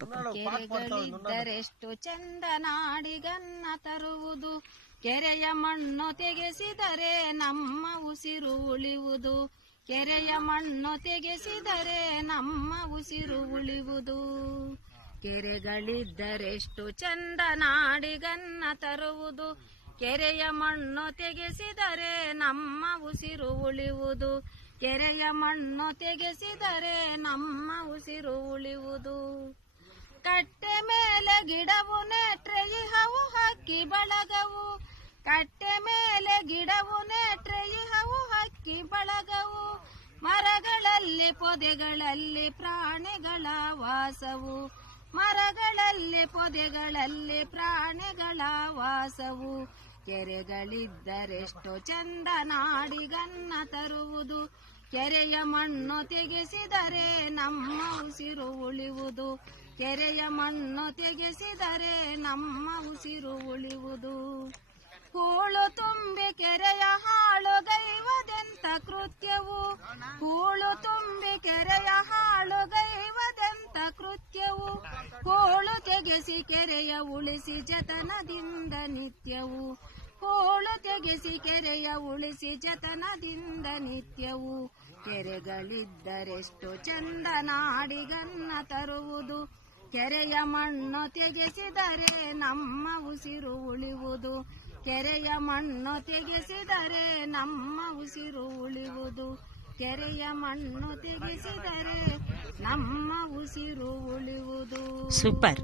ಪಾಪ. ಕೆರೆಗಳಿದ್ದರೆಷ್ಟು ಚಂದ ನಾಡಿಗನ್ನ ತರುವುದು, ಕೆರೆಯ ಮಣ್ಣು ತೆಗೆಸಿದರೆ ನಮ್ಮ ಉಸಿರು ಉಳಿಯುವುದು, ಕೆರೆಯ ಮಣ್ಣು ತೆಗೆಸಿದರೆ ನಮ್ಮ ಉಸಿರು ಉಳಿಯುವುದು. ಕೆರೆಗಳಿದ್ದರೆಷ್ಟು ಚಂದ ನಾಡಿಗನ್ನ ತರುವುದು, ಕೆರೆಯ ಮಣ್ಣು ತೆಗೆಸಿದರೆ ನಮ್ಮ ಉಸಿರು ಉಳಿಯುವುದು, ಕೆರೆಯ ಮಣ್ಣು ತೆಗೆಸಿದರೆ ನಮ್ಮ ಉಸಿರು ಉಳಿಯುವುದು. ಕಟ್ಟೆ ಮೇಲೆ ಗಿಡವು ನೆಟ್ರೆ ಇಹವು ಹಕ್ಕಿ ಬಳಗವು, ಕಟ್ಟೆ ಮೇಲೆ ಗಿಡವು ನೆಟ್ರೆ ಇಹವು ಹಕ್ಕಿ ಬಳಗವು. ಮರಗಳಲ್ಲಿ ಪೊದೆಗಳಲ್ಲಿ ಪ್ರಾಣಿಗಳ ವಾಸವು, ಮರಗಳಲ್ಲಿ ಪೊದೆಗಳಲ್ಲಿ ಪ್ರಾಣಿಗಳ ವಾಸವು. ಕೆರೆಗಳಿದ್ದರೆಷ್ಟು ಚಂದ ನಾಡಿಗನ್ನ ತರುವುದು, ಕೆರೆಯ ಮಣ್ಣು ತೆಗೆಸಿದರೆ ನಮ್ಮ ಉಸಿರು ಉಳಿಯುವುದು, ಕೆರೆಯ ಮಣ್ಣು ತೆಗೆಸಿದರೆ ನಮ್ಮ ಉಸಿರು ಉಳಿಯುವುದು. ಹೂಳು ತುಂಬಿ ಕೆರೆಯ ಹಾಳುಗೈವದೆಂತ ಕೃತ್ಯವು, ಹೂಳು ತುಂಬಿ ಕೆರೆಯ ಹಾಳುಗೈವದೆಂತ ಕೃತ್ಯವು. ಹೂಳು ತೆಗೆಸಿ ಕೆರೆಯ ಉಳಿಸಿ ಜತನದಿಂದ ನಿತ್ಯವು, ಹೂಳು ತೆಗೆಸಿ ಕೆರೆಯ ಉಳಿಸಿ ಜತನದಿಂದ ನಿತ್ಯವು. ಕೆರೆಗಳಿದ್ದರೆಷ್ಟು ಚಂದ ನಾಡಿಗನ್ನ ತರುವುದು, ಕೆರೆಯ ಮಣ್ಣು ತೆಗೆಸಿದರೆ ನಮ್ಮ ಉಸಿರು ಉಳಿಯುವುದು, ಕೆರೆಯ ಮಣ್ಣು ತೆಗೆಸಿದರೆ ನಮ್ಮ ಉಸಿರು ಉಳಿಯುವುದು, ಕೆರೆಯ ಮಣ್ಣು ತೆಗೆಸಿದರೆ ನಮ್ಮ ಉಸಿರು ಉಳಿಯುವುದು. ಸೂಪರ್.